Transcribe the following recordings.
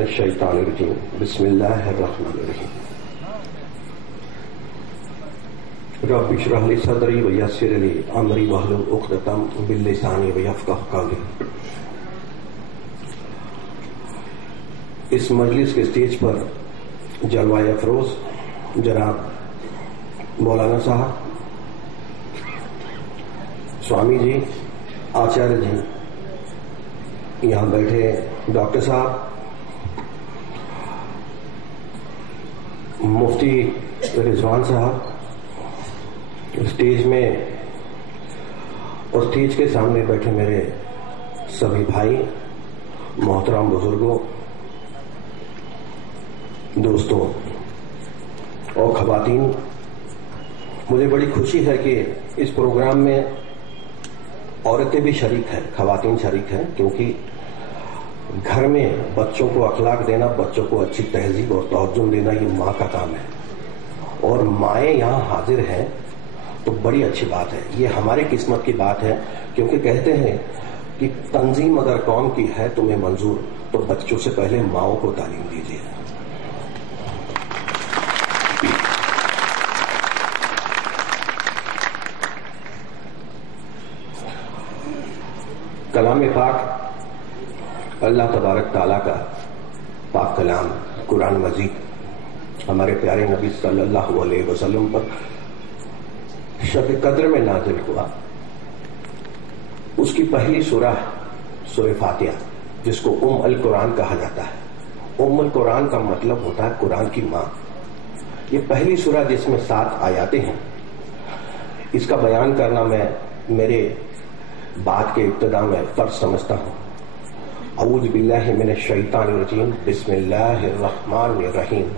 الشیطان الرجیم بسم اللہ الرحمن الرحیم رب اشرح لی صدری ویسر لی امری واحلل عقدۃ من لسانی لیفقهوا قولی۔ اس مجلس کے اسٹیج پر جلوہ افروز جناب مولانا صاحب، سوامی جی، آچاریہ جی، یہاں بیٹھے ڈاکٹر صاحب، مفتی رضوان صاحب، اسٹیج میں اور اسٹیج کے سامنے بیٹھے میرے سبھی بھائی، محترم بزرگوں، دوستوں اور خواتین، مجھے بڑی خوشی ہے کہ اس پروگرام میں عورتیں بھی شریک ہیں، خواتین شریک ہیں، کیونکہ گھر میں بچوں کو اخلاق دینا، بچوں کو اچھی تہذیب اور توجہ دینا، یہ ماں کا کام ہے، اور مائیں یہاں حاضر ہیں تو بڑی اچھی بات ہے۔ یہ ہماری قسمت کی بات ہے، کیونکہ کہتے ہیں کہ تنظیم اگر قوم کی ہے تمہیں منظور تو بچوں سے پہلے ماؤں کو تعلیم دیجیے۔ کلام پاک اللہ تبارک تعالیٰ کا پاک کلام قرآن مجید ہمارے پیارے نبی صلی اللہ علیہ وسلم پر شب قدر میں نازل ہوا۔ اس کی پہلی سورہ سورہ فاتحہ، جس کو ام القرآن کہا جاتا ہے۔ ام القرآن کا مطلب ہوتا ہے قرآن کی ماں۔ یہ پہلی سورہ جس میں 7 آیاتیں ہیں، اس کا بیان کرنا میں میرے بات کے ابتدا میں فرض سمجھتا ہوں۔ اعوذ باللہ من الشیطان الرجیم، بسم اللہ الرحمن الرحیم،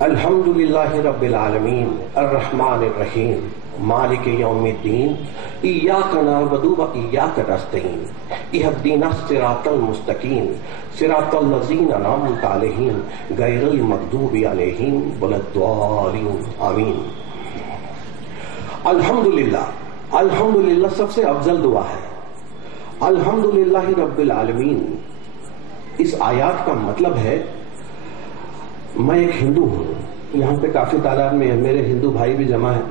الحمد للہ رب العالمین الرحمن الرحیم مالک یوم الدین، ایاک نعبد و ایاک نستعین، اہدنا الصراط المستقیم، صراط الذین انعمت علیہم غیر المغضوب علیہم ولا الضالین، آمین۔ الحمدللہ، الحمدللہ سب سے افضل دعا ہے۔ الحمدللہ رب العالمین، اس آیات کا مطلب ہے میں ایک ہندو ہوں۔ یہاں پہ کافی تعداد میں میرے ہندو بھائی بھی جمع ہیں،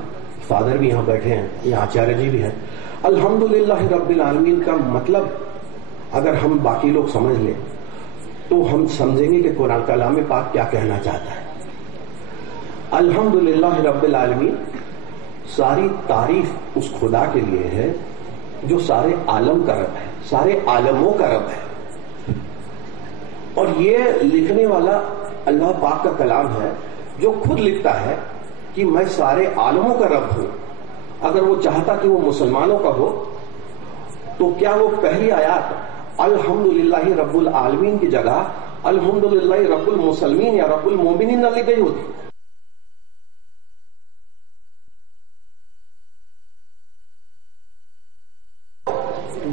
فادر بھی یہاں بیٹھے ہیں، یہاں آچاریہ جی بھی ہیں۔ الحمدللہ رب العالمین کا مطلب اگر ہم باقی لوگ سمجھ لیں تو ہم سمجھیں گے کہ قرآن کلام پاک کیا کہنا چاہتا ہے۔ الحمدللہ رب العالمین، ساری تعریف اس خدا کے لیے ہے جو سارے عالم کا رب ہے، سارے عالموں کا رب ہے، اور یہ لکھنے والا اللہ پاک کا کلام ہے جو خود لکھتا ہے کہ میں سارے عالموں کا رب ہوں۔ اگر وہ چاہتا کہ وہ مسلمانوں کا ہو تو کیا وہ پہلی آیات الحمدللہ رب العالمین کی جگہ الحمدللہ رب المسلمین یا رب المومنین نہ لکھ گئی ہوتی؟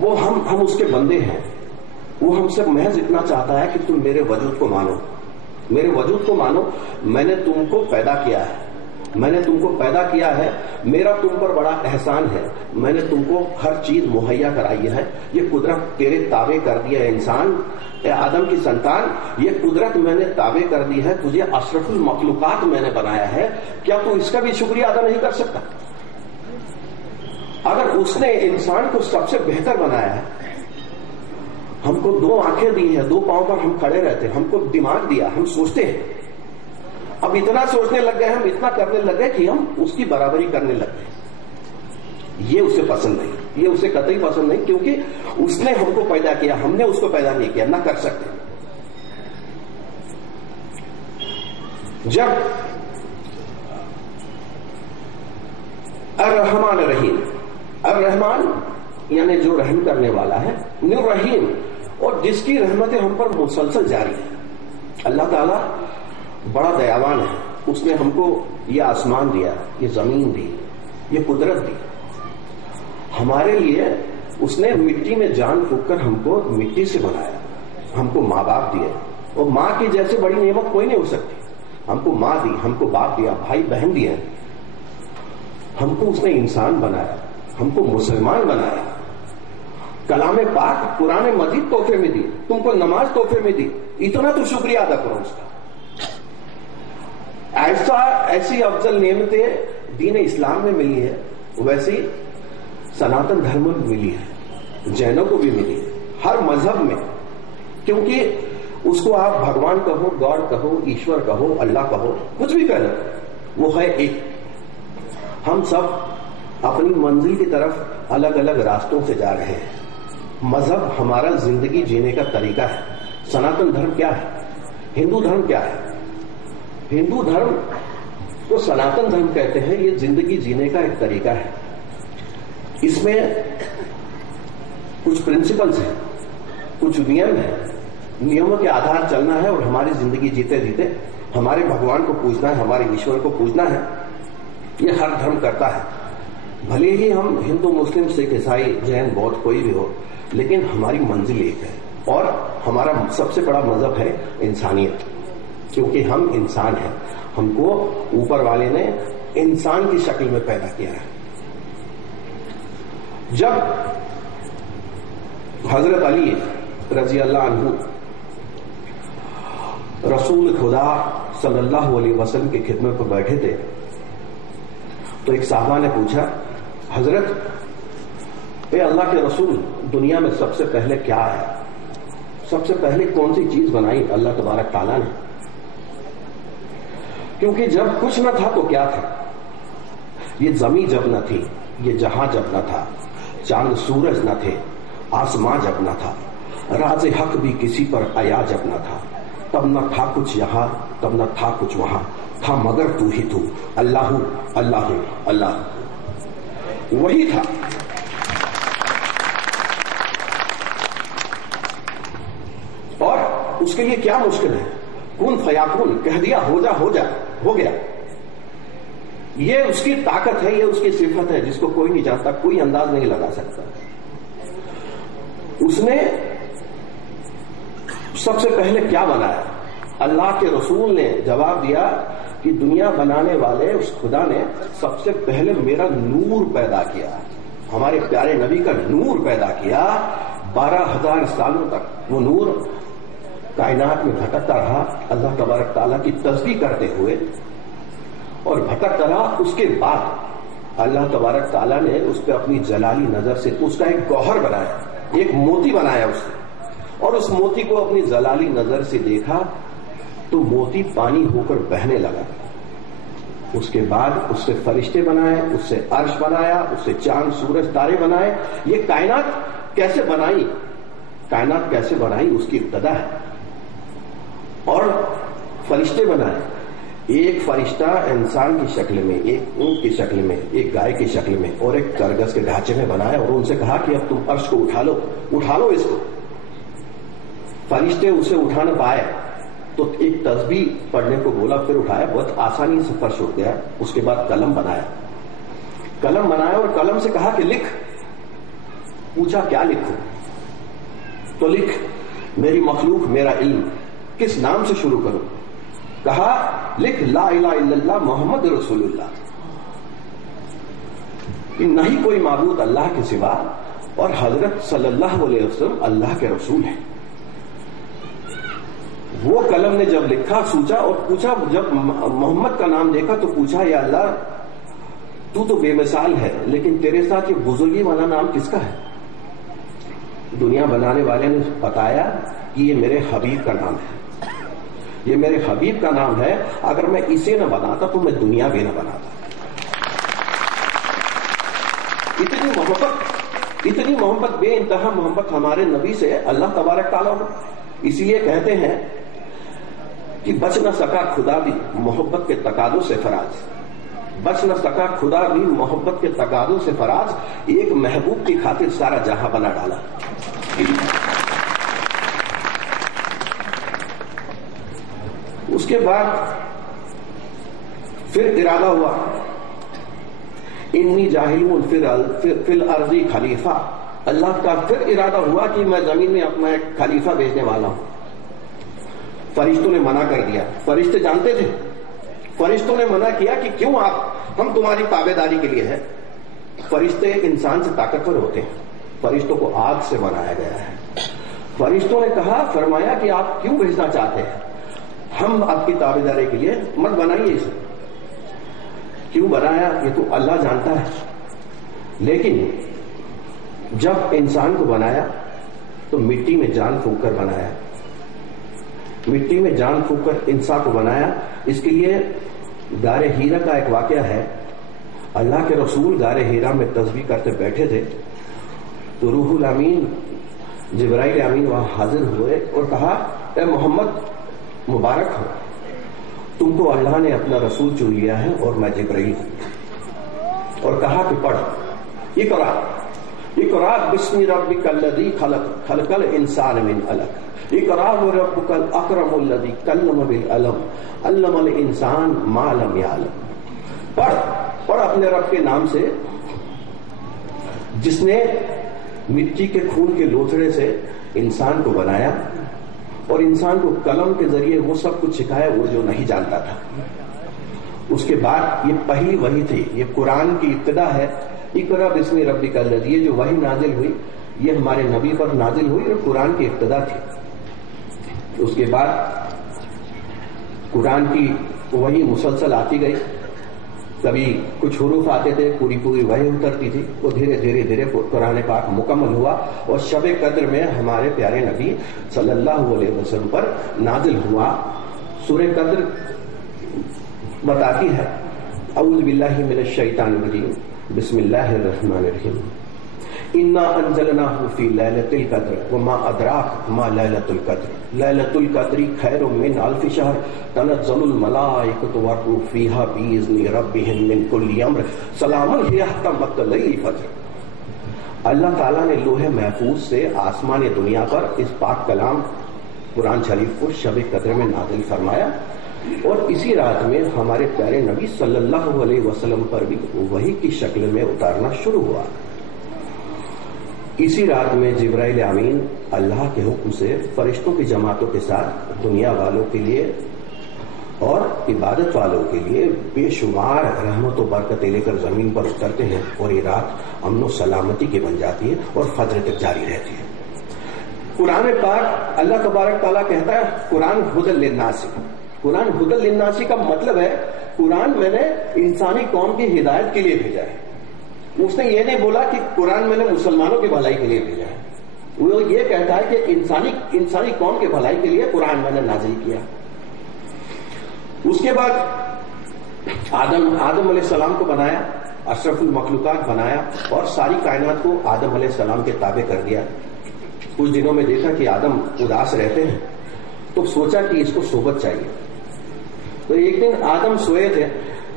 وہ ہم اس کے بندے ہیں۔ وہ ہم سے محض اتنا چاہتا ہے کہ تم میرے وجود کو مانو، میرے وجود کو مانو۔ میں نے تم کو پیدا کیا ہے، میں نے تم کو پیدا کیا ہے، میرا تم پر بڑا احسان ہے، میں نے تم کو ہر چیز مہیا کرائی ہے۔ یہ قدرت تیرے تابع کر دی ہے انسان، اے آدم کی سنتان، یہ قدرت میں نے تابع کر دی ہے، تجھے اشرف المخلوقات میں نے بنایا ہے، کیا تو اس کا بھی شکریہ ادا نہیں کر سکتا؟ اگر اس نے انسان کو سب سے بہتر بنایا ہے، ہم کو 2 آنکھیں دی ہیں، 2 پاؤں پر ہم کھڑے رہتے ہیں، ہم کو دماغ دیا، ہم سوچتے ہیں، اب اتنا سوچنے لگ گئے، ہم اتنا کرنے لگ گئے کہ ہم اس کی برابری کرنے لگ گئے۔ یہ اسے پسند نہیں، یہ اسے قطعی پسند نہیں، کیونکہ اس نے ہم کو پیدا کیا، ہم نے اس کو پیدا نہیں کیا، نہ کر سکتے۔ جب الرحمن الرحیم، الرحمن یعنی جو رحم کرنے والا ہے، الرحیم، اور جس کی رحمتیں ہم پر مسلسل جاری ہیں۔ اللہ تعالیٰ بڑا دیاوان ہے، اس نے ہم کو یہ آسمان دیا، یہ زمین دی، یہ قدرت دی ہمارے لیے۔ اس نے مٹی میں جان پھونک کر ہم کو مٹی سے بنایا، ہم کو ماں باپ دیے، اور ماں کی جیسے بڑی نعمت کوئی نہیں ہو سکتی۔ ہم کو ماں دی، ہم کو باپ دیا، بھائی بہن دیے، ہم کو اس نے انسان بنایا، ہم کو مسلمان بنایا۔ کلام پاک قرآن مجید تحفے میں دی، تم کو نماز تحفے میں دی، اتنا تو شکریہ ادا کرو اس کا. ایسی افضل نعمتیں دین اسلام میں ملی ہے ویسی سناتن دھرم میں ملی ہے, جینوں کو بھی ملی ہے, ہر مذہب میں. کیونکہ اس کو آپ بھگوان کہو, گاڈ کہو, ایشور کہو, اللہ کہو, کچھ بھی کہو, وہ ہے ایک. ہم سب اپنی منزل کی طرف الگ الگ راستوں سے جا رہے ہیں. مذہب ہمارا زندگی جینے کا طریقہ ہے. سناتن دھرم کیا ہے؟ ہندو دھرم کیا ہے؟ ہندو دھرم کو سناتن دھرم کہتے ہیں. یہ زندگی جینے کا ایک طریقہ ہے. اس میں کچھ پرنسپلز ہیں, کچھ نیم ہیں. نیموں کے آدھار چلنا ہے اور ہماری زندگی جیتے جیتے ہمارے بھگوان کو پوجنا ہے, ہمارے ایشور کو پوجنا ہے. یہ ہر دھرم کرتا ہے. بھلے ہی ہم ہندو, مسلم, سکھ, عیسائی, جین, بودھ کوئی بھی ہو, لیکن ہماری منزل ایک ہے. اور ہمارا سب سے بڑا مذہب ہے انسانیت, کیونکہ ہم انسان ہیں. ہم کو اوپر والے نے انسان کی شکل میں پیدا کیا ہے. جب حضرت علی رضی اللہ عنہ رسول خدا صلی اللہ علیہ وسلم کی خدمت پر بیٹھے تھے تو ایک صحابہ نے پوچھا, حضرت اے اللہ کے رسول, دنیا میں سب سے پہلے کیا ہے؟ سب سے پہلے کون سی چیز بنائی اللہ تبارک تعالیٰ نے؟ کیونکہ جب کچھ نہ تھا تو کیا تھا؟ یہ زمین جب نہ تھی, یہ جہاں جب نہ تھا, چاند سورج نہ تھے, آسمان جب نہ تھا, راز حق بھی کسی پر آیا جب نہ تھا, تب نہ تھا کچھ یہاں, تب نہ تھا کچھ وہاں, تھا مگر تو ہی تو, اللہ اللہ اللہ. وہی تھا. اور اس کے لیے کیا مشکل ہے؟ کن فیاکون کہہ دیا, ہو جا ہو جا, ہو گیا. یہ اس کی طاقت ہے, یہ اس کی صفت ہے جس کو کوئی نہیں جانتا, کوئی انداز نہیں لگا سکتا. اس نے سب سے پہلے کیا بنایا؟ اللہ کے رسول نے جواب دیا کہ دنیا بنانے والے اس خدا نے سب سے پہلے میرا نور پیدا کیا, ہمارے پیارے نبی کا نور پیدا کیا. 12,000 سالوں تک وہ نور کائنات میں بھٹکتا رہا, اللہ تبارک تعالیٰ کی تسبیح کرتے ہوئے, اور بھٹکتا رہا. اس کے بعد اللہ تبارک تعالیٰ نے اس پہ اپنی جلالی نظر سے اس کا ایک گوہر بنایا, ایک موتی بنایا اس نے, اور اس موتی کو اپنی جلالی نظر سے دیکھا تو موتی پانی ہو کر بہنے لگا. اس کے بعد اس سے فرشتے بنائے, اس سے عرش بنایا, اس سے چاند سورج تارے بنائے. یہ کائنات کیسے بنائی, کائنات کیسے بنائی اس کی ابتدا ہے. اور فرشتے بنائے, ایک فرشتہ انسان کی شکل میں, ایک اونٹ کی شکل میں, ایک گائے کی شکل میں, اور ایک کرگس کے ڈھانچے میں بنایا, اور ان سے کہا کہ اب تم عرش کو اٹھا لو اس کو. فرشتے اسے اٹھا نہ پائے تو ایک تسبیح پڑھنے کو بولا, پھر اٹھایا, بہت آسانی سے فرش اٹھ گیا. اس کے بعد قلم بنایا اور قلم سے کہا کہ لکھ. پوچھا کیا لکھوں؟ تو لکھ میری مخلوق, میرا علم, کس نام سے شروع کروں؟ کہا لکھ لا الہ الا اللہ محمد رسول اللہ, کہ نہیں کوئی معبود اللہ کے سوا, اور حضرت صلی اللہ علیہ وسلم اللہ کے رسول ہیں. وہ قلم نے جب لکھا, سوچا اور پوچھا, جب محمد کا نام دیکھا تو پوچھا یا اللہ تو بے مثال ہے, لیکن تیرے ساتھ یہ بزرگی والا نام کس کا ہے؟ دنیا بنانے والے نے بتایا کہ یہ میرے حبیب کا نام ہے, یہ میرے حبیب کا نام ہے. اگر میں اسے نہ بناتا تو میں دنیا بھی نہ بناتا. اتنی محبت, بے انتہا محبت ہمارے نبی سے اللہ تبارک تعالیٰ کو. اسی لیے کہتے ہیں کہ بچ نہ سکا خدا بھی محبت کے تقاضوں سے فراز, بچ نہ سکا خدا بھی محبت کے تقاضوں سے فراز, ایک محبوب کی خاطر سارا جہاں بنا ڈالا. اس کے بعد پھر ارادہ ہوا, انی جاہلون فی الارض خلیفہ. اللہ کا پھر ارادہ ہوا کہ میں زمین میں اپنا ایک خلیفہ بھیجنے والا ہوں. فرشتوں نے منع کر دیا. فرشتے جانتے تھے, فرشتوں نے منع کیا کہ کیوں آپ, ہم تمہاری تابع داری کے لیے ہے. فرشتے انسان سے طاقتور ہوتے ہیں, فرشتوں کو آگ سے بنایا گیا ہے. فرشتوں نے کہا فرمایا کہ آپ کیوں بھیجنا چاہتے ہیں؟ ہم آپ کی تابعداری کے لیے مت بنائیے اسے. کیوں بنایا یہ تو اللہ جانتا ہے. لیکن جب انسان کو بنایا تو مٹی میں جان پھونک کر بنایا. مٹی میں جان پھونک کر انسان کو بنایا. اس کے لیے غار ہیرا کا ایک واقعہ ہے. اللہ کے رسول غار ہیرا میں تسبیح کرتے بیٹھے تھے تو روح الامین جبرائیل امین وہاں حاضر ہوئے اور کہا اے محمد مبارک ہو، تم کو اللہ نے اپنا رسول چن لیا ہے اور میں جبرائیل ہوں. اور کہا کہ پڑھ اقرأ بسم ربک الذی خلق خلق الانسان من علق اقرأ وربک الاکرم الذی کلم بالقلم علم الانسان ما لم یعلم. پڑھ اپنے رب کے نام سے جس نے مٹی کے خون کے لوتھڑے سے انسان کو بنایا اور انسان کو قلم کے ذریعے وہ سب کچھ سکھایا وہ جو نہیں جانتا تھا. اس کے بعد یہ پہلی وحی تھی، یہ قرآن کی ابتدا ہے. اقرأ بسم ربک الذی، یہ جو وحی نازل ہوئی یہ ہمارے نبی پر نازل ہوئی اور قرآن کی ابتدا تھی. اس کے بعد قرآن کی وحی مسلسل آتی گئی. کبھی کچھ حروف آتے تھے، پوری وحی اترتی تھی. وہ دھیرے قرآن پاک مکمل ہوا اور شب قدر میں ہمارے پیارے نبی صلی اللہ علیہ وسلم پر نازل ہوا. سورہ قدر بتاتی ہے اعوذ باللہ من الشیطان الرجیم بسم اللہ الرحمن الرحیم انا انزلناہ فی لیلۃ القدر وما ادراک ما لیلۃ القدر لیلۃ القدر خیر من الف شہر تنزل الملائکۃ والروح فیہا باذن ربہم من کل امر سلام ہی حتی مطلع الفجر. اللہ تعالیٰ نے لوح محفوظ سے آسمان دنیا پر اس پاک کلام قرآن شریف کو شب قدر میں نازل فرمایا اور اسی رات میں ہمارے پیارے نبی صلی اللہ علیہ وسلم پر بھی وحی کی شکل میں اتارنا شروع ہوا. اسی رات میں جبرائیل امین اللہ کے حکم سے فرشتوں کی جماعتوں کے ساتھ دنیا والوں کے لیے اور عبادت والوں کے لیے بے شمار رحمت و برکتیں لے کر زمین پر اترتے ہیں اور یہ رات امن و سلامتی کی بن جاتی ہے اور فجر تک جاری رہتی ہے. قرآن پاک اللہ تبارک تعالیٰ کہتا ہے قرآن ہدی للناس. قرآن ہدی للناس کا مطلب ہے قرآن میں نے انسانی قوم کی ہدایت کے لیے بھیجا ہے. اس نے یہ نہیں بولا کہ قرآن میں نے مسلمانوں کی بھلائی کے لیے بھیجا ہے. وہ یہ کہتا ہے کہ انسانی قوم کے بھلائی کے لیے قرآن میں نے نازل کیا. اس کے بعد آدم علیہ السلام کو بنایا، اشرف المخلوقات بنایا اور ساری کائنات کو آدم علیہ السلام کے تابع کر دیا. کچھ دنوں میں دیکھا کہ آدم اداس رہتے ہیں تو سوچا کہ اس کو صحبت چاہیے. تو ایک دن آدم سوئے تھے.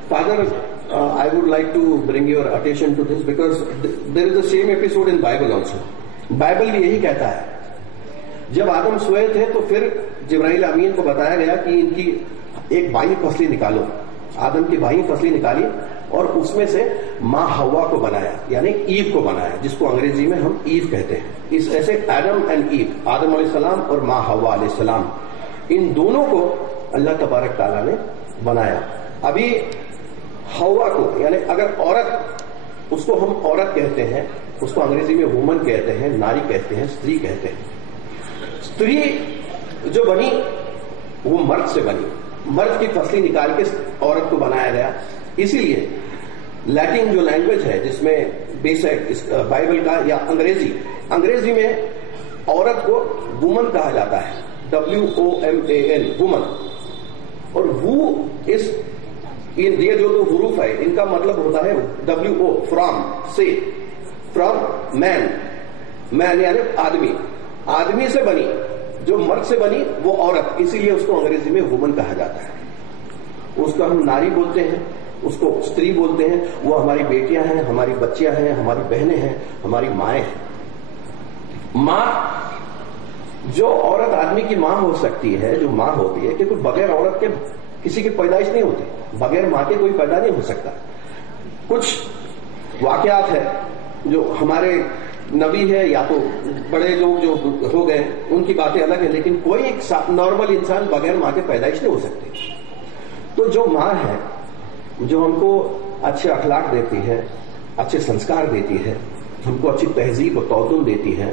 Father I would like to bring your attention to this because there is the same episode in Bible also. Bible بھی یہی کہتا ہے. جب آدم سوئے تھے تو پھر جبرائیل امین کو بتایا گیا کہ ان کی ایک بائیں فصلی نکالو. آدم کی بائیں فصلی نکالی اور اس میں سے ماں ہوا کو بنایا یعنی ایو کو بنایا جس کو انگریزی میں ہم ایو کہتے ہیں. اس ایسے ایڈم اینڈ ایو، آدم علیہ السلام اور ماں ہوا علیہ السلام، ان دونوں کو اللہ تبارک تعالیٰ نے بنایا. ابھی ہوا کو یعنی اگر عورت، اس کو ہم عورت کہتے ہیں، اس کو انگریزی میں وومن کہتے ہیں، ناری کہتے ہیں، استری کہتے ہیں. استری جو بنی وہ مرد سے بنی، مرد کی فصلی نکال کے عورت کو بنایا گیا. اسی لیے لیٹن جو لینگویج ہے جس میں بیسک بائبل کا یا انگریزی میں عورت کو وومن کہا جاتا ہے، WOMAN وومن. اور وہ اس یہ جو دو حروف ہے ان کا مطلب ہوتا ہے WO فرام سے، فرام مین یعنی آدمی سے بنی، جو مرد سے بنی وہ عورت، اسی لیے اس کو انگریزی میں وومن کہا جاتا ہے. اس کو ہم ناری بولتے ہیں، اس کو استری بولتے ہیں. وہ ہماری بیٹیاں ہیں، ہماری بچیاں ہیں، ہماری بہنیں ہیں، ہماری مائیں ہیں. ماں، جو عورت آدمی کی ماں ہو سکتی ہے، جو ماں ہوتی ہے، کہ کوئی بغیر عورت کے کسی کی پیدائش نہیں ہوتی، بغیر ماں کے کوئی پیدا نہیں ہو سکتا. کچھ واقعات ہے جو ہمارے نبی ہے یا تو بڑے لوگ جو ہو گئے ان کی باتیں الگ ہیں، لیکن کوئی ایک نارمل انسان بغیر ماں کے پیدائش نہیں ہو سکتی. تو جو ماں ہے جو ہم کو اچھے اخلاق دیتی ہے، اچھے سنسکار دیتی ہے، ہم کو اچھی تہذیب و توتن دیتی ہے،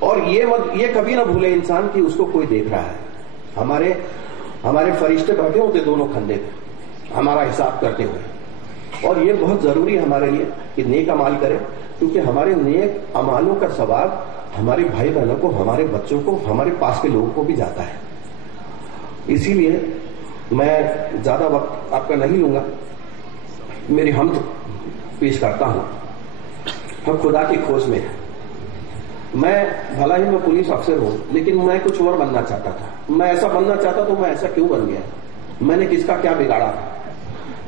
اور یہ کبھی نہ بھولے انسان کہ اس کو کوئی دیکھ رہا ہے. ہمارے فرشتے بیٹھے ہوتے دونوں کھندے پہ ہمارا حساب کرتے ہوئے. اور یہ بہت ضروری ہے ہمارے لیے کہ نیک اعمال کریں، کیونکہ ہمارے نیک اعمالوں کا ثواب ہمارے بھائی بہنوں کو، ہمارے بچوں کو، ہمارے پاس کے لوگوں کو بھی جاتا ہے. اسی لیے میں زیادہ وقت آپ کا نہیں لوں گا، میری حمد پیش کرتا ہوں. ہم خدا کی کھوج میں ہیں. میں بھلا ہی میں پولیس افسر ہوں، لیکن میں کچھ اور بننا چاہتا تھا. میں ایسا بننا چاہتا تو میں ایسا کیوں بن گیا؟ میں نے کس کا کیا بگاڑا تھا؟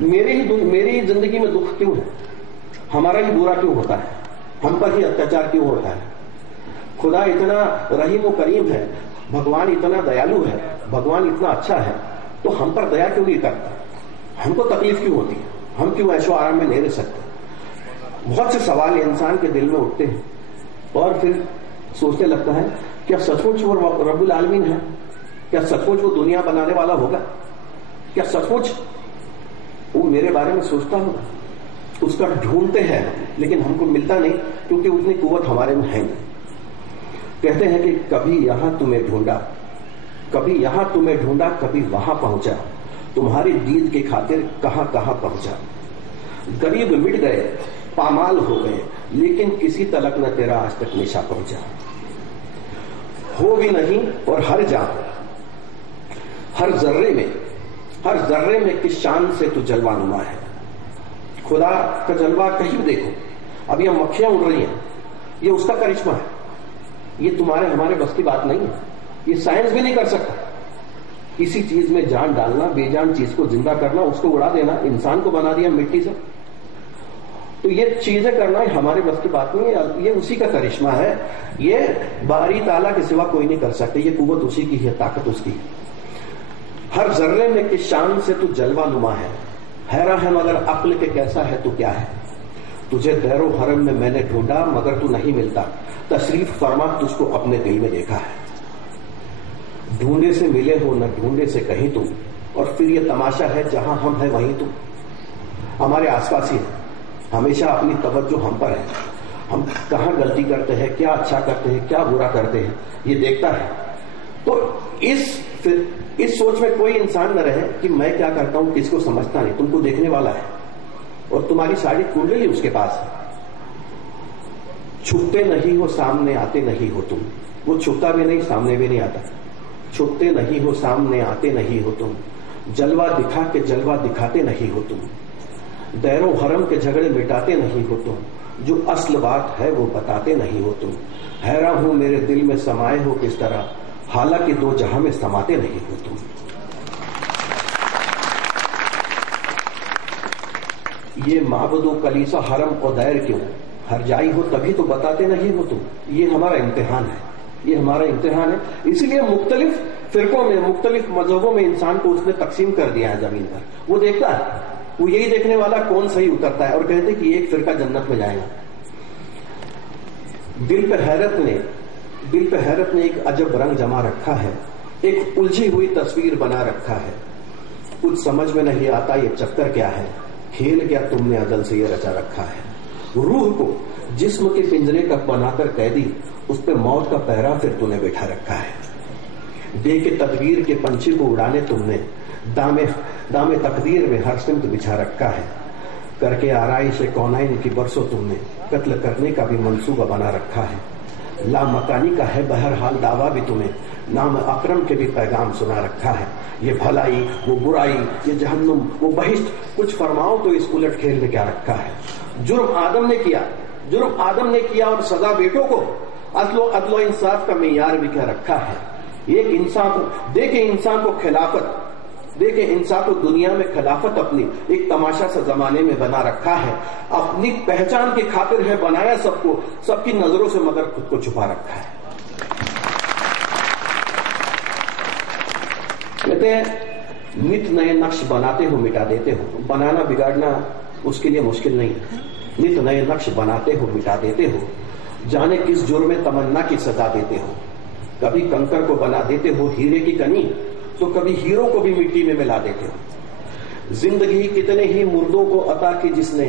میری زندگی میں دکھ کیوں ہے؟ ہمارا ہی برا کیوں ہوتا ہے؟ ہم پر ہی اتیاچار کیوں ہوتا ہے؟ خدا اتنا رحیم و کریم ہے، بھگوان اتنا دیالو ہے، بھگوان اتنا اچھا ہے، تو ہم پر دیا کیوں نہیں کرتا؟ ہم کو تکلیف کیوں ہوتی ہے؟ ہم کیوں عیش و آرام میں نہیں رہ سکتے؟ بہت سے سوال انسان کے دل میں اٹھتے ہیں اور پھر سوچنے لگتا ہے کیا سچ مچ وہ رب العالمین ہے؟ کیا سچ مچ وہ دنیا بنانے والا ہوگا؟ کیا سچ مچ وہ میرے بارے میں سوچتا ہوگا؟ اس کا ڈھونڈتے ہیں لیکن ہم کو ملتا نہیں، کیونکہ اتنی قوت ہمارے میں ہے نہیں. کہتے ہیں کہ کبھی یہاں تمہیں ڈھونڈا، کبھی یہاں تمہیں ڈھونڈا، کبھی وہاں پہنچا، تمہاری دید کی خاطر کہاں کہاں پہنچا. غریب مٹ گئے، پامال ہو گئے، لیکن کسی تلک نہ تیرا آج تک نشا پہنچا. ہو بھی نہیں اور ہر جان، ہر ذرے میں کس شان سے تو جلوہ نما ہے. خدا کا جلوہ کہیں دیکھو. اب یہ مکھیاں اڑ رہی ہیں، یہ اس کا کرشمہ ہے. یہ تمہارے ہمارے بس کی بات نہیں ہے. یہ سائنس بھی نہیں کر سکتا. کسی چیز میں جان ڈالنا، بے جان چیز کو زندہ کرنا، اس کو اڑا دینا. انسان کو بنا دیا مٹی سے، تو یہ چیزیں کرنا ہمارے بس کی بات نہیں ہے. یہ اسی کا کرشمہ ہے. یہ باری تعالیٰ کے سوا کوئی نہیں کر سکتے. یہ قوت اسی کی ہے، طاقت اس کی ہے. ہر ذرے میں کس شان سے تو جلوہ نما ہے. حیران ہے مگر عقل کے کیسا ہے تو کیا ہے. تجھے دیر و حرم میں میں نے ڈھونڈا مگر تو نہیں ملتا. تشریف فرما تجھ کو اپنے دل میں دیکھا ہے. ڈھونڈے سے ملے ہو نہ ڈھونڈے سے کہیں تم، اور پھر یہ تماشا ہے جہاں ہم ہیں وہیں تم. ہمارے آس پاس ہی ہے. ہمیشہ اپنی توجہ ہم پر ہے. ہم کہاں غلطی کرتے ہیں، کیا اچھا کرتے ہیں، کیا برا کرتے ہیں، یہ دیکھتا ہے. تو اس سوچ میں کوئی انسان نہ رہے کہ میں کیا کرتا ہوں کس کو سمجھتا نہیں. تم کو دیکھنے والا ہے اور تمہاری ساری کنڈلی اس کے پاس ہے. چھپتے نہیں ہو سامنے آتے نہیں ہو تم. وہ چھپتا بھی نہیں، سامنے بھی نہیں آتا. چھپتے نہیں ہو سامنے آتے نہیں ہو تم. جلوہ دکھا کے جلوہ دکھاتے نہیں ہو تم. دیر و حرم کے جھگڑے مٹاتے نہیں ہو تم. جو اصل بات ہے وہ بتاتے نہیں ہو تم. حیران ہوں میرے دل میں سمائے ہو کس طرح، حالانکہ دو جہاں میں سماتے نہیں ہو تم. یہ معبد و کلیسا حرم و دیر کیوں ہر جائی ہو تبھی تو بتاتے نہیں ہو تم. یہ ہمارا امتحان ہے، یہ ہمارا امتحان ہے. اسی لیے مختلف فرقوں میں، مختلف مذہبوں میں انسان کو اس نے تقسیم کر دیا ہے زمین پر. وہ دیکھتا ہے، وہ یہی دیکھنے والا کون صحیح اترتا ہے، اور کہتے کہ ایک فرقہ جنت میں جائے گا. دل پہ حیرت نے ایک عجب رنگ جما رکھا ہے. ایک الجھی ہوئی تصویر بنا رکھا ہے. کچھ سمجھ میں نہیں آتا یہ چکر کیا ہے. کھیل کیا تم نے ازل سے یہ رچا رکھا ہے. روح کو جسم کے پنجرے کا بنا کر قیدی، اس پہ موت کا پہرا پھر تم نے بٹھا رکھا ہے. دے کے تدبیر کے پنچھی کو اڑانے تم نے دام تقدیر میں ہر سمت بچھا رکھا ہے. کر کے آرائش کونین کی برسوں تم نے قتل کرنے کا بھی منصوبہ بنا رکھا ہے. لا مکانی کا ہے بہرحال دعویٰ بھی تمہیں، نام اکرم کے بھی پیغام سنا رکھا ہے. یہ بھلائی وہ برائی، یہ جہنم وہ بہشت، کچھ فرماؤ تو اس الٹ کھیل میں کیا رکھا ہے. جرم آدم نے کیا اور سزا بیٹوں کو، عدل و انصاف کا معیار بھی کیا رکھا ہے. ایک انسان کو دیکھے، انسان کو خلافت دیکھے، انسان کو دنیا میں خلافت اپنی ایک تماشا سا زمانے میں بنا رکھا ہے. اپنی پہچان کی خاطر ہے بنایا سب کو، سب کی نظروں سے مگر خود کو چھپا رکھا ہے. کہتے ہیں نت نئے نقش بناتے ہو مٹا دیتے ہو. بنانا بگاڑنا اس کے لیے مشکل نہیں ہے. نت نئے نقش بناتے ہو مٹا دیتے ہو. جانے کس جرم میں تمنا کی سزا دیتے ہو. کبھی کنکر کو بنا دیتے ہو ہیرے کی کنی، تو کبھی ہیرو کو بھی مٹی میں ملا دیتے ہو. زندگی کتنے ہی مردوں کو عطا کی جس نے،